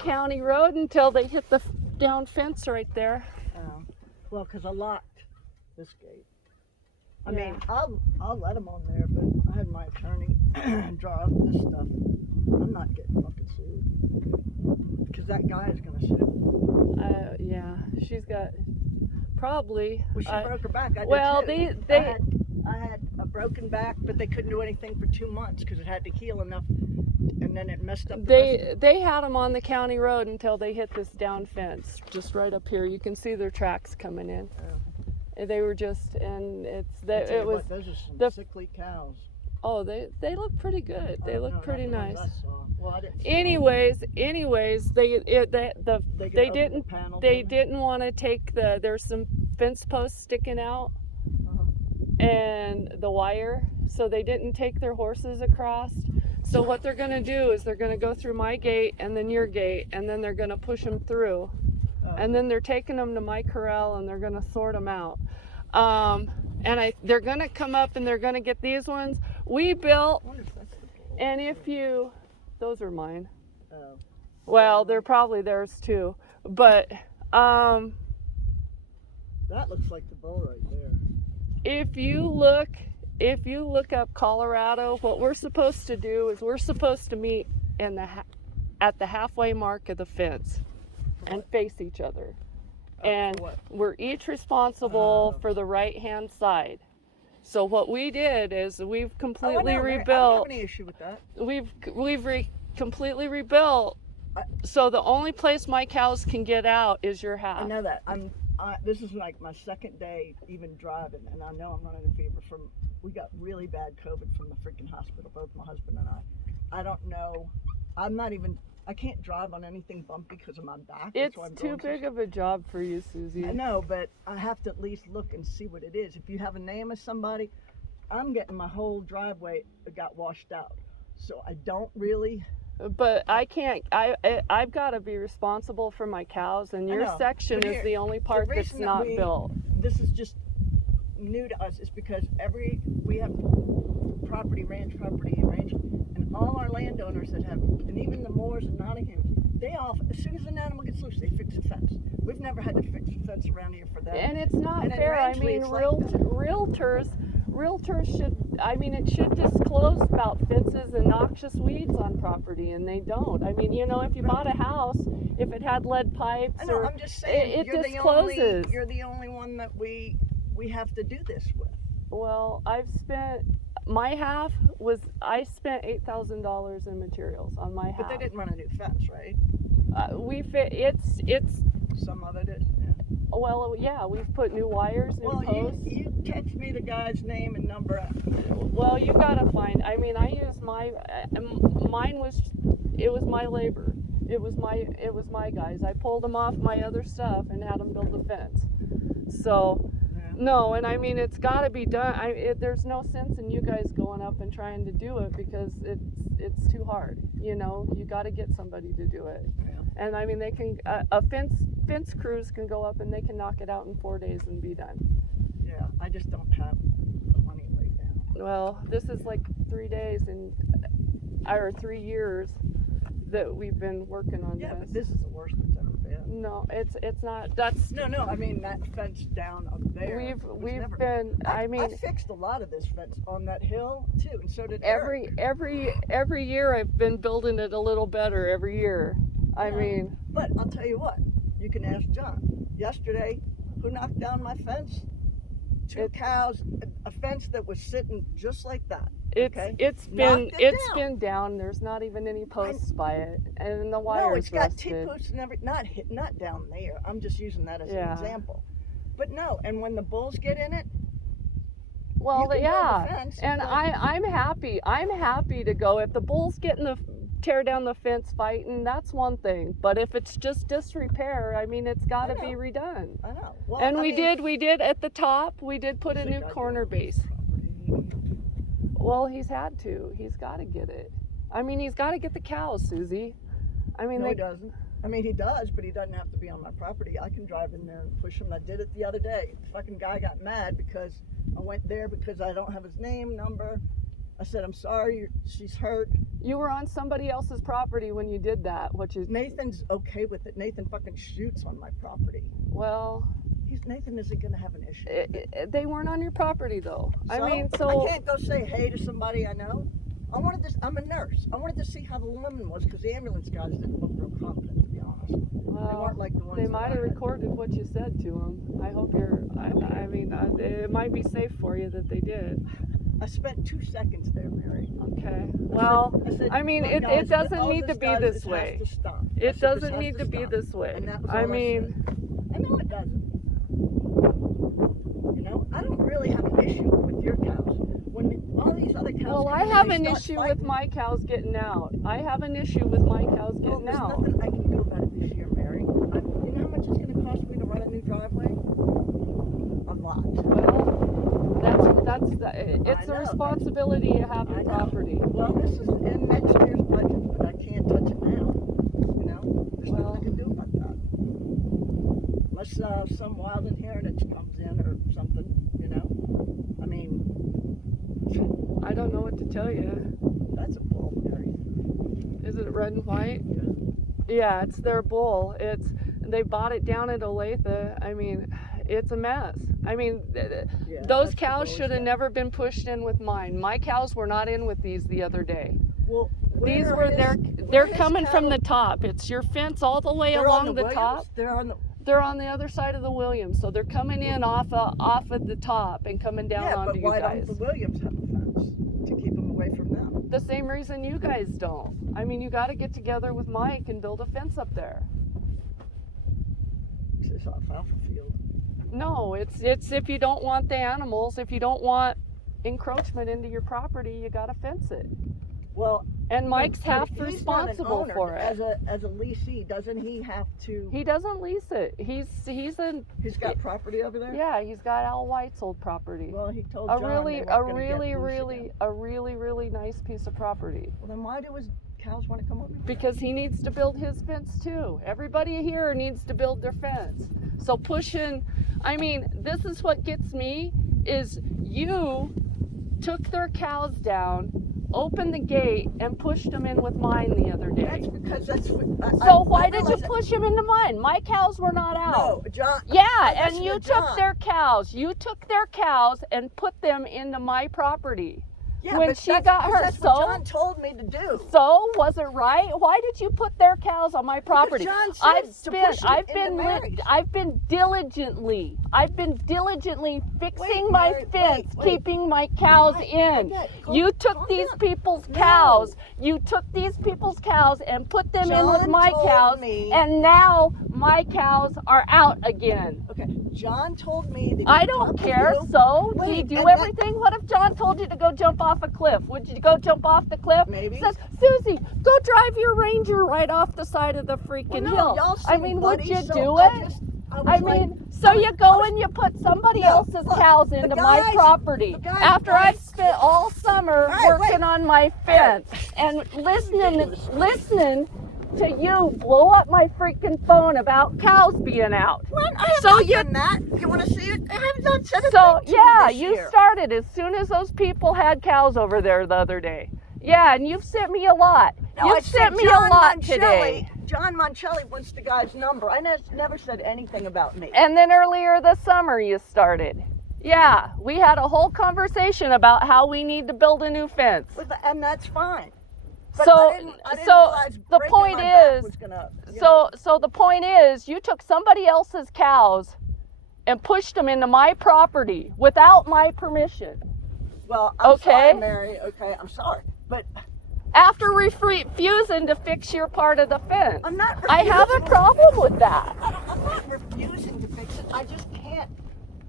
county road until they hit the down fence right there. Well, because I locked this gate. I Yeah. mean, I'll let them on there, but I had my attorney draw up this stuff. I'm not getting fucking sued because that guy is gonna sue. Yeah, she's got probably. Well, she broke her back. I did well, too. they I had a broken back, but they couldn't do anything for 2 months because it had to heal enough, and then it messed up. They had them on the county road until they hit this down fence, just right up here. You can see their tracks coming in. Oh. They were just, and It was. Those are some sickly cows. Oh, they look pretty good. They look pretty nice. Well, I didn't. Anyways, they They didn't want to take there's some fence posts sticking out and the wire, so they didn't take their horses across. So what they're going to do is they're going to go through my gate and then your gate, and then they're going to push them through. And then they're taking them to my corral and they're going to sort them out. They're going to come up and they're going to get these ones. We built, and those are mine. Oh. Well, they're probably theirs too. But that looks like the bull right there. if you look up Colorado, what we're supposed to do is we're supposed to meet at the halfway mark of the fence and face each other. And we're each responsible for the right-hand side. So what we did is we've completely rebuilt. I don't have any issue with that. We've completely rebuilt. So the only place my cows can get out is your half. I know that. This is like my second day even driving, and I know I'm running a fever we got really bad COVID from the freaking hospital, both my husband and I. I don't know. I can't drive on anything bumpy because of my back. It's too big of a job for you, Susie. I know, but I have to at least look and see what it is. If you have a name of somebody, I'm getting my whole driveway got washed out. So I don't really. But I can't. I've got to be responsible for my cows, and your section is the only part that's not built. This is just new to us. Is because we have ranch property, and all our landowners that have, and even the Moores and Nottingham, they all, as soon as an animal gets loose, they fix a fence. We've never had to fix a fence around here for that. And it's not fair. I mean, realtors should. I mean, it should disclose about fences and noxious weeds on property, and they don't. I mean, if you bought a house, if it had lead pipes, I know, I'm just saying, it discloses. You're the only one that we have to do this with. Well, I spent $8,000 in materials on my house. But they didn't run a new fence, right? It's. Some of it is. Yeah. Well, yeah, we've put new wires, new posts. You text me the guy's name and number. Well, you gotta find. I mean, I used it was my labor. It was my guys. I pulled them off my other stuff and had them build the fence. So. No, and I mean, it's got to be done. There's no sense in you guys going up and trying to do it because it's too hard. You got to get somebody to do it. Yeah. And I mean, they can fence crews can go up and they can knock it out in 4 days and be done. Yeah, I just don't have the money right now. Well, this is like 3 days or 3 years that we've been working on this. Yeah, but this is the worst it's ever been. No, it's not. That's no. I mean that fence down up there. We've been. I fixed a lot of this fence on that hill too, and so did every year I've been building it a little better every year. I mean. But I'll tell you what. You can ask John. Yesterday, who knocked down my fence? Two cows. A fence that was sitting just like that. It's been down. There's not even any posts by it, and the wires. No, it's got rusted. T-posts and everything. Not down there. I'm just using that as an example. But no, and when the bulls get in it. Well, yeah, and I'm happy. I'm happy to go if the bulls tear down the fence fighting. That's one thing, but if it's just disrepair, I mean, it's got to be redone. I know. Well, and we did at the top. We did put a new corner base. Well, he's had to. He's got to get it. I mean, he's got to get the cows, Susie. I mean, he doesn't. I mean, he does, but he doesn't have to be on my property. I can drive in there and push him. I did it the other day. The fucking guy got mad because I went there because I don't have his name, number. I said, I'm sorry, she's hurt. You were on somebody else's property when you did that, which is, Nathan's okay with it. Nathan fucking shoots on my property. well, Nathan isn't gonna have an issue. they weren't on your property though. I So, mean, I so can't go say hey to somebody I know. I'm a nurse. I wanted to see how the woman was because the ambulance guys didn't look real confident, to be honest. They well, weren't like the ones they that might I have had. recorded what you said to them. I hope you're. I mean, it might be safe for you that they did. I spent 2 seconds there, Mary. Okay. Well, I said, I mean, "Look, it guys, doesn't all need to this be does this is way. has to stop. I It said, "This doesn't has need to be stop." this way. And that was I all mean, said. I know it doesn't. You know, I don't really have an issue with your cows. When all these other cows well, come I in have and an they issue start with fighting, my cows getting out. I have an issue with my cows well, getting there's out. nothing I can do about it this year, Mary. You know how much it's going to cost me to run a new driveway? A lot. Well, it's I a know. responsibility you have I in know. property. Well, this is in next year's budget, but I can't touch it now. You know, there's Well- nothing I can do about that. Unless some wild inheritance comes in or something, you know. I mean, I don't know what to tell you. that's a bull, Mary. Is it red and white? Yeah. Yeah, it's their bull. They bought it down at Olathe. I mean, it's a mess. I mean, Yeah, those that's the cows bullish should have guy. never been pushed in with mine. My cows were not in with these the other day. Well, These where were his- they're where his coming from cattle- the top. It's your fence all the way they're on along the Williams? top. They're on the They're on the other side of the Williams, so they're coming in off of the top and coming down yeah, onto but you why guys. don't the Williams have a fence to keep them away from them? The same reason you guys don't. I mean, you got to get together with Mike and build a fence up there. It's this alfalfa field. No, it's if you don't want the animals, if you don't want encroachment into your property, you got to fence it. Well, And Mike's but half he's not an responsible owner. for it. As a leasee, doesn't he have to? He doesn't lease it. He's He's got property over there. yeah, he's got Al White's old property. Well, he told A John really they weren't gonna get really loose again. nice piece of property. Well, then why do his cows want to come over here? Because he needs to build his fence too. Everybody here needs to build their fence. So pushing, I mean, this is what gets me is you took their cows down, opened the gate, and pushed them in with mine the other day. That's because that's what. So why did you realize that- push them into mine? My cows were not out. No, John. Yeah, I and listened you to took John. their cows. You took their cows and put them into my property. Yeah, when but she that's got because her, that's so- what John told me to do. So was it right? Why did you put their cows on my property? John said I've to spent, push them into Mary's. I've been diligently fixing Wait, my Mary, fence, wait. keeping my cows Wait, in. okay, You took calm these down. people's No. cows. You took these people's cows and put them in with John my told cows, me- and now my cows are out again. Okay, John told me that. I he don't talked to care. you. So, do you Wait, do and that- everything? What if John told you to go jump off a cliff? Would you go jump off the cliff? Maybe. Says, Susie, go drive your Ranger right off the side of the freaking Well, no, hill. y'all I seem mean, would buddies, you so do I it? just- I was like- mean, so you go and you put somebody No, else's look, cows the into my guys- property the guys- after I've spent all summer All right, working wait. on my fence and listening to you blow up my freaking phone about cows being out. What? I have So not you- done that. You want to see it? I have not said a So thing to yeah, this you year. started as soon as those people had cows over there the other day. Yeah, and you've sent me a lot. No, I You've said sent me a John lot Moncelli. today. John Moncelli wants the guy's number. I never said anything about me. And then earlier this summer you started. Yeah, we had a whole conversation about how we need to build a new fence. And that's fine. But So- I didn't so realize the breaking point my back is- was gonna, you know. So the point is, you took somebody else's cows and pushed them into my property without my permission. Well, I'm okay. sorry, Mary. Okay, I'm sorry, but After refusing to fix your part of the fence. I'm not. I have a refusing- problem with that. I'm not refusing to fix it. I just can't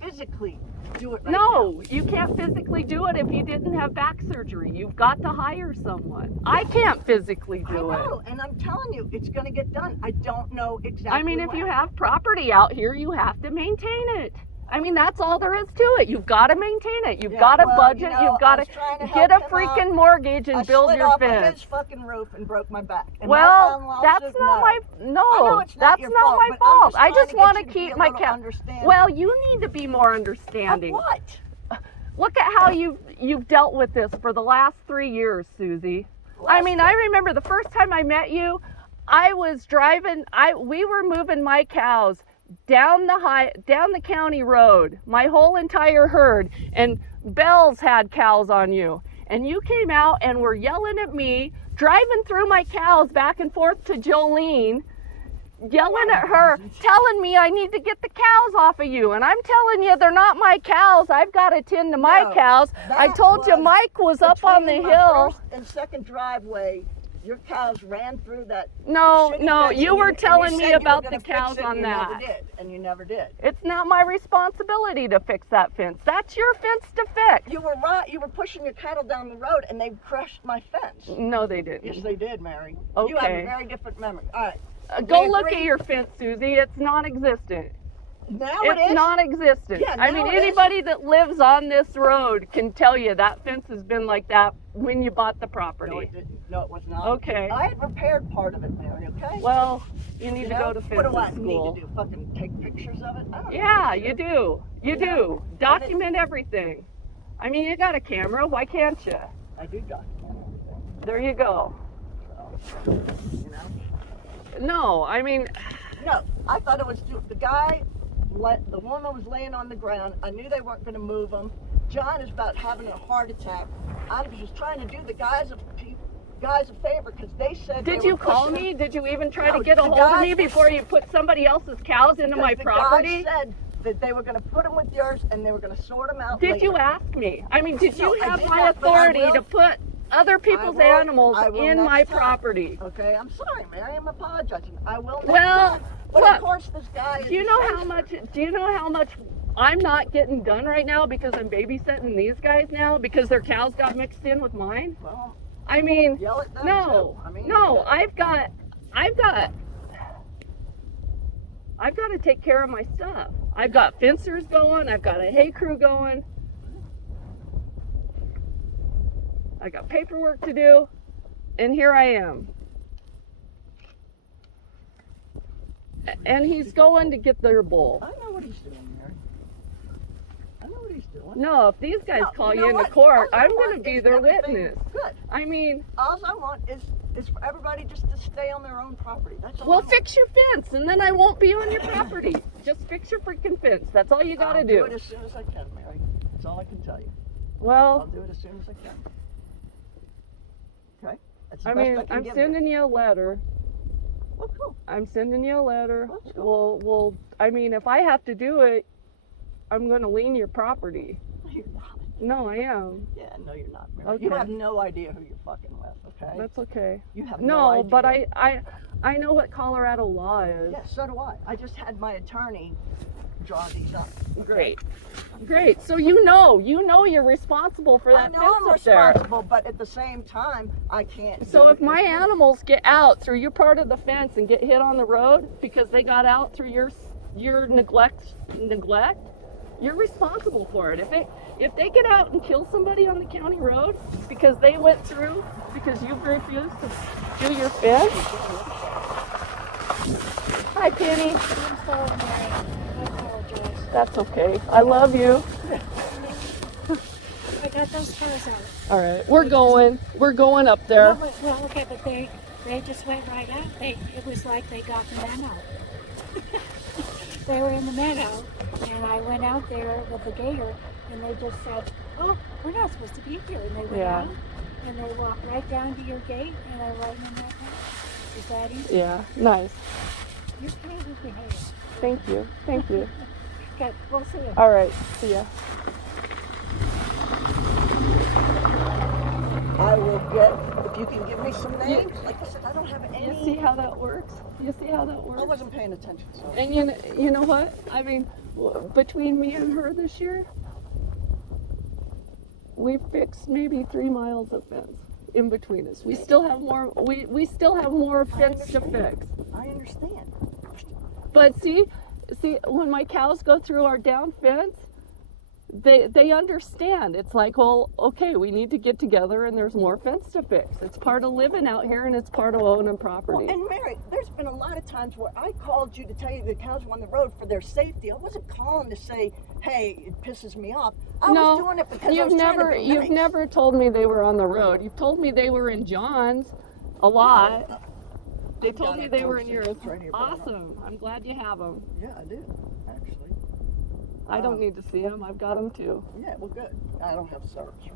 physically do it right No, you can't physically do it if you didn't have back surgery. You've got to hire someone. I can't physically now. do I it. know, and I'm telling you, it's going to get done. I don't know exactly. I mean, if when. you have property out here, you have to maintain it. I mean, that's all there is to it. You've got to maintain it. You've Yeah, got to well, budget. you know, You've got I was to trying to get a help him freaking out. mortgage and I build slid your off of fence. his fucking roof and broke my back. And Well, my that's said not no. my I know no. it's not That's your not fault, my but I'm fault. I trying just to want get to you to be keep a my little cow. understanding. Well, you need to be more understanding. Of what? Look at how you've dealt with this for the last 3 years, Susie. I mean, I remember the first time I met you, I was driving, we were moving my cows down the county road, my whole entire herd, and Bells had cows on you. And you came out and were yelling at me, driving through my cows back and forth to Jolene, yelling at her, telling me I need to get the cows off of you. And I'm telling you, they're not my cows. I've got to tend to my cows. I told you Mike was up on the hill. First and second driveway, your cows ran through that. No, fence, you were telling me about the gonna cows fix it, on that. You never did. It's not my responsibility to fix that fence. That's your fence to fix. You were right. You were pushing your cattle down the road, and they crushed my fence. No, they didn't. Yes, they did, Mary. Okay. You have a very different memory. All right. Go We look agree. at your fence, Susie. It's non-existent. Now It's it is. non-existent. Yeah, I now mean, it is. anybody that lives on this road can tell you that fence has been like that when you bought the property. No, it didn't. No, it was not. Okay. I had repaired part of it, Mary. Okay. Well, you need You to know? go to What do I fence school. need to do? Fucking take pictures of it? I don't Yeah, know. you do. You do. Document everything. I mean, you got a camera. Why can't you? I do document everything. There you go. So, you know. No, I mean, No, I thought it was the guy. The woman was laying on the ground. I knew they weren't going to move him. John is about having a heart attack. I was just trying to do the guys a favor because they said. did they you were call pushing me? him. Did you even try to No, get a the hold of guy- me before you put somebody else's cows into my Because the property? guy said that they were going to put them with yours and they were going to sort them out. Did later. you ask me? I mean, did No, you I have did my not, but I authority will- to put other people's will- animals I will in next my time. property? Okay, I'm sorry, Mary. I'm apologizing. I will. Next Well, time. But look, of course, this guy. Do you know how much? Do you know how much I'm not getting done right now because I'm babysitting these guys now because their cows got mixed in with mine? Well, I mean, yell at them no, too. I mean, no. I've got to take care of my stuff. I've got fencers going. I've got a hay crew going. I got paperwork to do, and here I am. And he's going to get their bull. I know what he's doing, Mary. I know what he's doing. No, if these guys No, call you you know into what? court, All I I'm going want to be is their everything witness. Good. I mean, All I want is for everybody just to stay on their own property. That's all. well, I want. fix your fence, and then I won't be on your property. Just fix your freaking fence. That's all you got to I'll do. it as soon as I can, Mary. That's all I can tell you. I'll Well, do it as soon as I can. Okay. That's the I best mean, I can I'm give sending you a letter. You. Oh, cool. I'm sending you a letter. That's cool. Well, I mean, if I have to do it, I'm going to lien your property. No, you're not. No, I am. Yeah, no, you're not, Mary. You Okay. have no idea who you're fucking with. Okay. That's okay. You have no No, idea. but I know what Colorado law is. Yes, so do I. I just had my attorney draw these up. Great. Great. So you know you're responsible for I that know fence I'm up there. responsible, but at the same time, I can't. So do if it my this way. animals get out through your part of the fence and get hit on the road because they got out through your neglect, you're responsible for it. If they get out and kill somebody on the county road because they went through because you refused to do your fence. Hi, Penny. I'm sorry, Mary. I apologize. That's okay. I love you. I got those cars out. All right, we're going up there. Well, okay, but they just went right out. It was like they got the memo. They were in the meadow, and I went out there with the gator, and they just said, "Oh, we're not supposed to be here." And they went Yeah. out, and they walked right down to your gate, and I let them right down. Is that easy? Yeah, nice. You can't misbehave. Thank you. Thank you. Okay, we'll see you. All right, see ya. I will get, if you can give me some names. Like I said, I don't have You any. see how that works? You see how that I works? wasn't paying attention. So. And you know what? I mean, between me and her this year, we fixed maybe 3 miles of fence in between us. We still have more. We still have more fence to fix. I understand. But see, when my cows go through our down fence, they understand. It's like, well, okay, we need to get together and there's more fence to fix. It's part of living out here and it's part of owning property. Well, and Mary, there's been a lot of times where I called you to tell you the cows were on the road for their safety. I wasn't calling to say, hey, it pisses me off. I was doing it because I was trying to be you've nice. never told me they were on the road. You've told me they were in John's a lot. They I've told got me it they were in yours. It's right here, but I don't- Awesome. I'm glad you have them. Yeah, I do, actually. I don't need to see them. I've got them too. Yeah, well, good. I don't have search.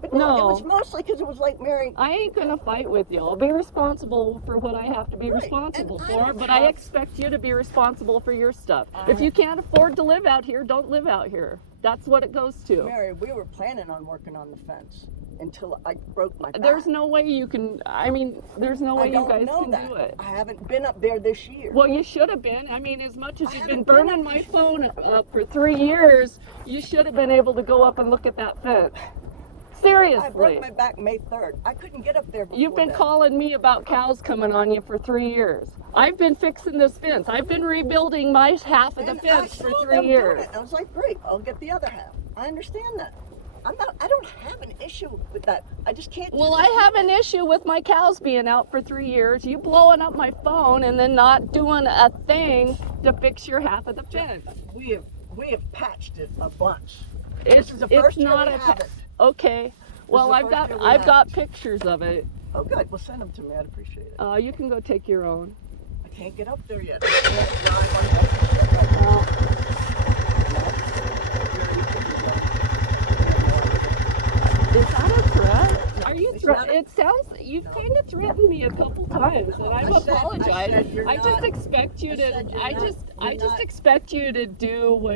But No. it was mostly because it was like Mary. I ain't gonna fight with you. I'll be responsible for what I have to be Right, responsible and I for, don't but I have- expect you to be responsible for your stuff. I If you have- can't afford to live out here, don't live out here. That's what it goes to. Mary, we were planning on working on the fence until I broke my back. There's no way you can. I mean, there's no I way you don't guys know can that. do it. I haven't been up there this year. Well, you should have been. I mean, as much as I you've been haven't been burning up my phone up for 3 years, you should have been able to go up and look at that fence. I Seriously. broke my back May 3rd. I couldn't get up there before You've been that. calling me about cows coming on you for 3 years. I've been fixing this fence. I've been rebuilding my half of the And fence I for saw 3 them doing years. it. I was like, great, I'll get the other half. I understand that. I don't have an issue with that. I just can't. Well, I have an issue with my cows being out for 3 years, you blowing up my phone and then not doing a thing to fix your half of the fence. We have patched it a bunch. It's, is the it's first year not we a have it. okay. Well, the I've first got year we I've have got it. pictures of it. Oh, good. Well, send them to me. I'd appreciate it. You can go take your own. I can't get up there yet. I can't drive on that. Is that a threat? Are you It's threat? not a- It sounds you've kind of threatened me a couple times, and I I said apologize. you're I just not- expect you I to. said you're I not- just you're I just not- expect you to do what